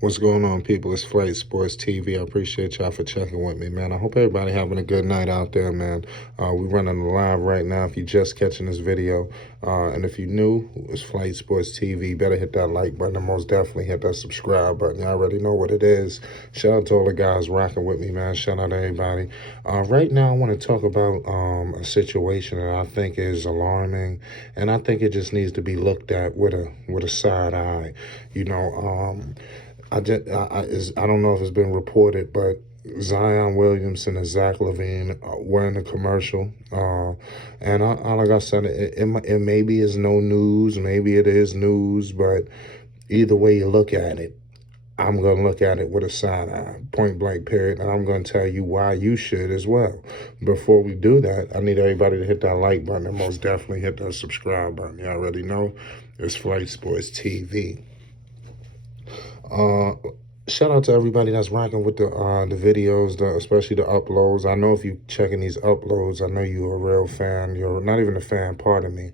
What's going on, people? It's Flight Sports TV. I appreciate y'all for checking with me, man. I hope everybody having a good night out there, man. We're running live right now if you're just catching this video. And if you're new, it's Flight Sports TV. Better hit that like button and most definitely hit that subscribe button. You already know what it is. Shout out to all the guys rocking with me, man. Shout out to everybody. Right now, I want to talk about a situation that I think is alarming, and I think it just needs to be looked at with a side eye. You know, I don't know if it's been reported, but Zion Williamson and Zach Lavine were in the commercial. And like I said, it maybe is no news, maybe it is news, but either way you look at it, I'm going to look at it with a side eye, point blank, period. And I'm going to tell you why you should as well. Before we do that, I need everybody to hit that like button and most definitely hit that subscribe button. You already know it's Flight Sports TV. Uh, Shout out to everybody that's rocking with the videos, especially the uploads. I know if you checking these uploads, I know you're a real fan. You're not even a fan, pardon me.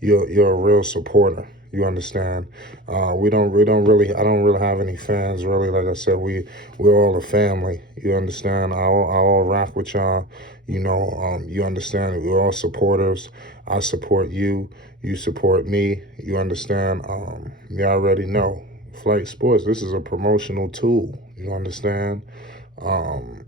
You're a real supporter. You understand? We don't really. I don't really have any fans really. Like I said, we're all a family. You understand? I all rock with y'all. You understand? We're all supporters. I support you. You support me. You understand? You already know. Flight Sports, this is a promotional tool. You understand? Um,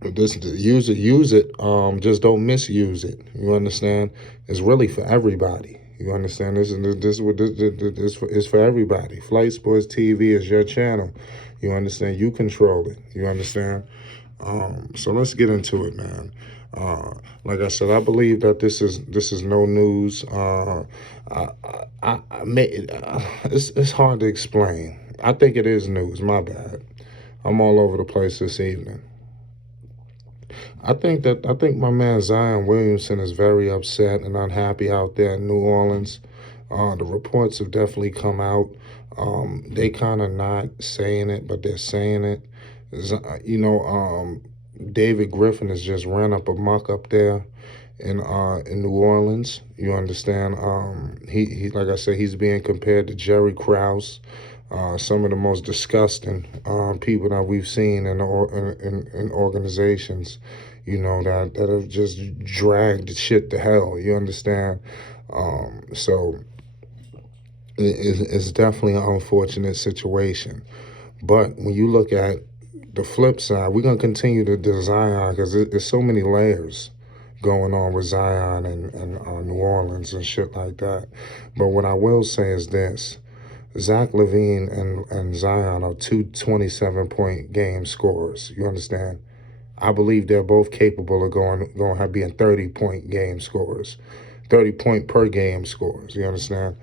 this use it. Just don't misuse it. You understand? It's really for everybody. You understand? This is for everybody. Flight Sports TV is your channel. You understand? You control it. You understand? So let's get into it, man. Like I said, I believe that this is no news. It's hard to explain. I think it is news. My bad. I'm all over the place this evening. I think my man Zion Williamson is very upset and unhappy out there in New Orleans. The reports have definitely come out. They kind of not saying it, but they're saying it. David Griffin has just ran up amok up there in New Orleans. You understand? He like I said, he's being compared to Jerry Krause, some of the most disgusting people that we've seen in organizations. That have just dragged shit to hell. You understand? So it's definitely an unfortunate situation. But when you look at the flip side, we're gonna continue to do Zion because there's so many layers going on with Zion and New Orleans and shit like that. But what I will say is this: Zach Lavine and Zion are two 27-point game scorers. You understand? I believe they're both capable of going to being 30-point game scorers, 30-point per game scorers. You understand?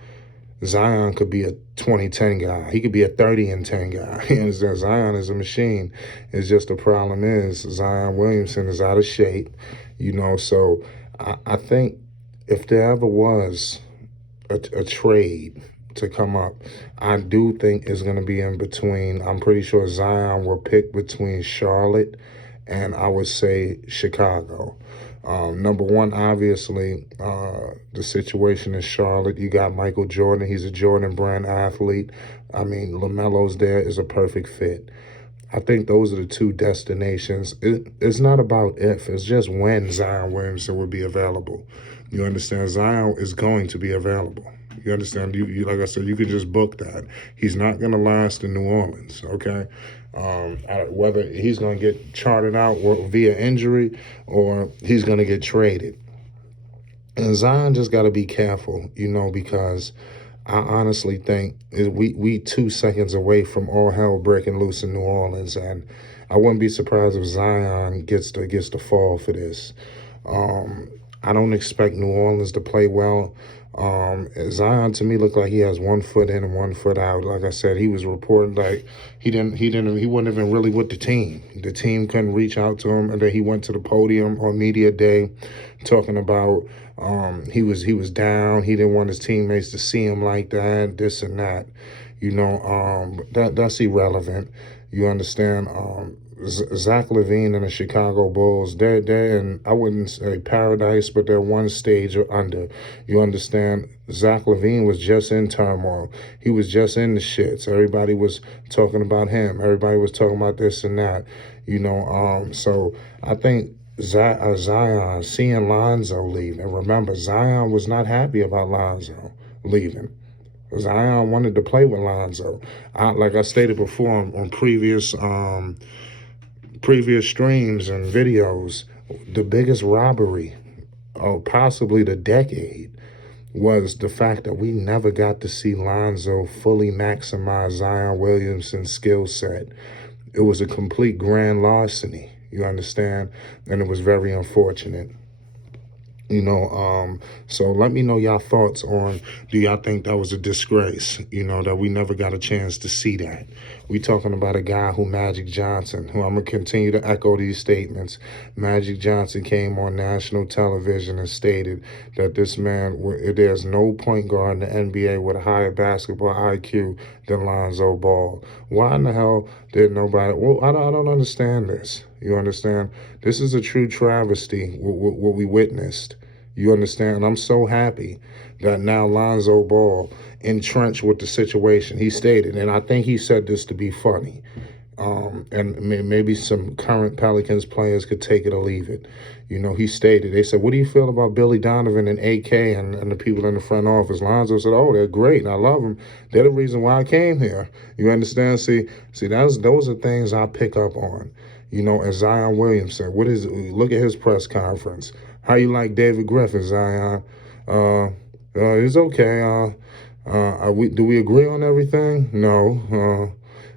Zion could be a 20-10 guy. He could be a 30-10 guy. You understand? Zion is a machine. It's just the problem is Zion Williamson is out of shape. So I think if there ever was a trade to come up, I do think it's going to be in between. I'm pretty sure Zion will pick between Charlotte and I would say Chicago. Number one, obviously, the situation in Charlotte. You got Michael Jordan. He's a Jordan brand athlete. I mean, LaMelo's there is a perfect fit. I think those are the two destinations. It's not about if, it's just when Zion Williamson will be available. You understand? Zion is going to be available. You understand? You like I said, you can just book that. He's not going to last in New Orleans, okay? Whether he's going to get charted out via injury or he's going to get traded. And Zion just got to be careful, because I honestly think we 2 seconds away from all hell breaking loose in New Orleans, and I wouldn't be surprised if Zion gets to fall for this. I don't expect New Orleans to play well. Zion to me looked like he has 1 foot in and 1 foot out. Like I said, he was reported like he wasn't even really with the team. The team couldn't reach out to him, and then he went to the podium on media day talking about he was down. He didn't want his teammates to see him like that, this and that. That's irrelevant. You understand? Zach Lavine and the Chicago Bulls, they're in, I wouldn't say paradise, but they're one stage or under. You understand? Zach Lavine was just in turmoil. He was just in the shits. Everybody was talking about him. Everybody was talking about this and that. So I think Zion, seeing Lonzo leave, and remember, Zion was not happy about Lonzo leaving. Zion wanted to play with Lonzo. Like I stated before on previous streams and videos, the biggest robbery of possibly the decade was the fact that we never got to see Lonzo fully maximize Zion Williamson's skill set. It was a complete grand larceny, you understand? And it was very unfortunate. So let me know y'all thoughts on, do y'all think that was a disgrace, that we never got a chance to see that? We talking about a guy who Magic Johnson, who I'm going to continue to echo these statements. Magic Johnson came on national television and stated that this man, there's no point guard in the NBA with a higher basketball IQ than Lonzo Ball. Why in the hell did nobody, well, I don't understand this. You understand? This is a true travesty, what we witnessed. You understand? And I'm so happy that now Lonzo Ball entrenched with the situation. He stated, and I think he said this to be funny, and maybe some current Pelicans players could take it or leave it. He stated, they said, what do you feel about Billy Donovan and AK and the people in the front office? Lonzo said, oh, they're great. I love them. They're the reason why I came here. You understand? See, those are things I pick up on. And Zion Williamson, look at his press conference. How you like David Griffin, Zion? It's okay. Do we agree on everything? No.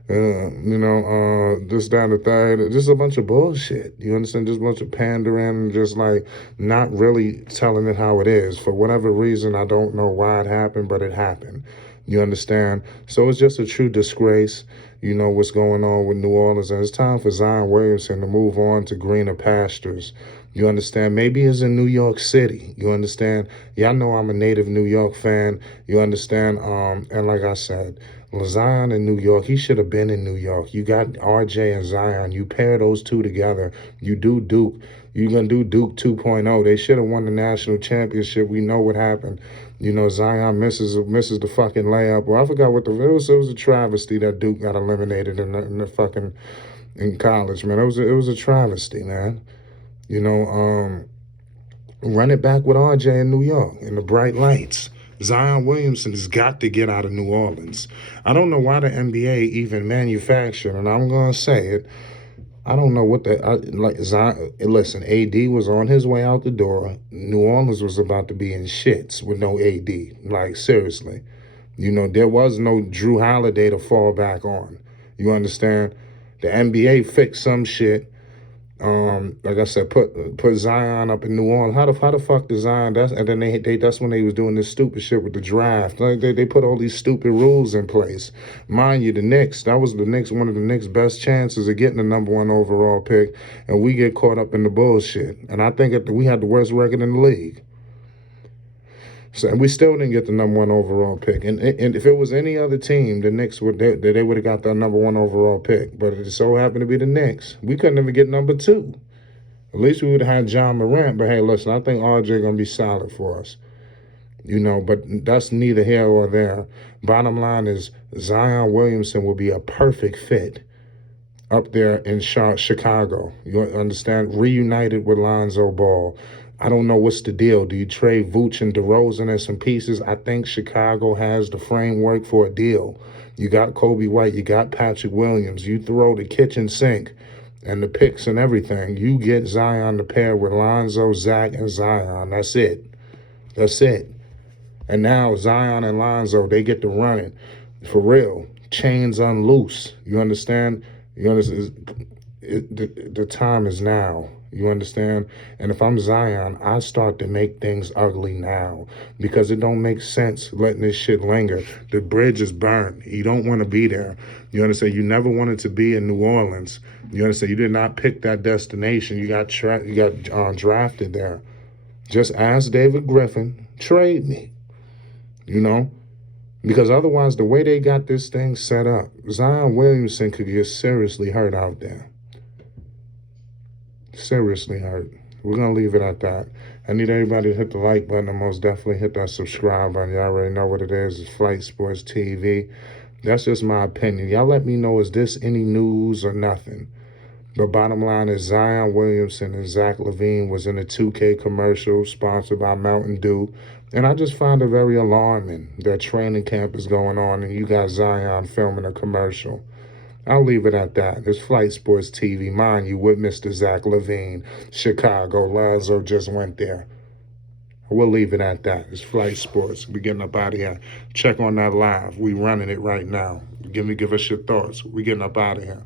This, that, and the third. Just a bunch of bullshit. You understand? Just a bunch of pandering, just like not really telling it how it is. For whatever reason, I don't know why it happened, but it happened. You understand? So it's just a true disgrace, what's going on with New Orleans. And it's time for Zion Williamson to move on to greener pastures. You understand? Maybe it's in New York City. You understand? Y'all know I'm a native New York fan. You understand? And like I said, Zion in New York, he should have been in New York. You got RJ and Zion. You pair those two together. You do Duke. You're going to do Duke 2.0. They should have won the national championship. We know what happened. Zion misses the fucking layup. Well, I forgot what it was a travesty that Duke got eliminated in college, man. It was a travesty, man. Run it back with RJ in New York in the bright lights. Zion Williamson has got to get out of New Orleans. I don't know why the NBA even manufactured, and I'm going to say it, I don't know what Zion, listen, AD was on his way out the door. New Orleans was about to be in shits with no AD. Like, seriously. There was no Drew Holiday to fall back on. You understand? The NBA fixed some shit. Like I said, put Zion up in New Orleans. How the fuck did Zion? And then that's when they was doing this stupid shit with the draft. Like they put all these stupid rules in place. Mind you, the Knicks, that was one of the Knicks' best chances of getting the #1 overall pick, and we get caught up in the bullshit. And I think we had the worst record in the league. So, and we still didn't get the #1 overall pick. And if it was any other team, the Knicks would have got the #1 overall pick. But it so happened to be the Knicks. We couldn't even get #2. At least we would have had John Morant. But hey, listen, I think RJ gonna be solid for us. But that's neither here or there. Bottom line is Zion Williamson will be a perfect fit up there in Chicago. You understand? Reunited with Lonzo Ball. I don't know what's the deal. Do you trade Vooch and DeRozan and some pieces? I think Chicago has the framework for a deal. You got Kobe White. You got Patrick Williams. You throw the kitchen sink and the picks and everything. You get Zion to pair with Lonzo, Zach, and Zion. That's it. That's it. And now Zion and Lonzo, they get to run it. For real. Chains unloose. You understand? The time is now. You understand? And if I'm Zion, I start to make things ugly now because it don't make sense letting this shit linger. The bridge is burned. You don't want to be there. You understand? You never wanted to be in New Orleans. You understand? You did not pick that destination. You got drafted there. Just ask David Griffin, trade me. Because otherwise, the way they got this thing set up, Zion Williamson could get seriously hurt out there. Seriously hurt. We're gonna leave it at that. I need everybody to hit the like button and most definitely hit that subscribe button. Y'all already know what it is. It's Flight Sports TV. That's just my opinion. Y'all let me know, is this any news or nothing? The bottom line is Zion Williamson and Zach Lavine was in a 2K commercial sponsored by Mountain Dew. And I just find it very alarming that training camp is going on and you got Zion filming a commercial. I'll leave it at that. It's Flight Sports TV. Mind you, with Mr. Zach Lavine, Chicago. Lazo just went there. We'll leave it at that. It's Flight Sports. We getting up out of here. Check on that live. We running it right now. Give us your thoughts. We getting up out of here.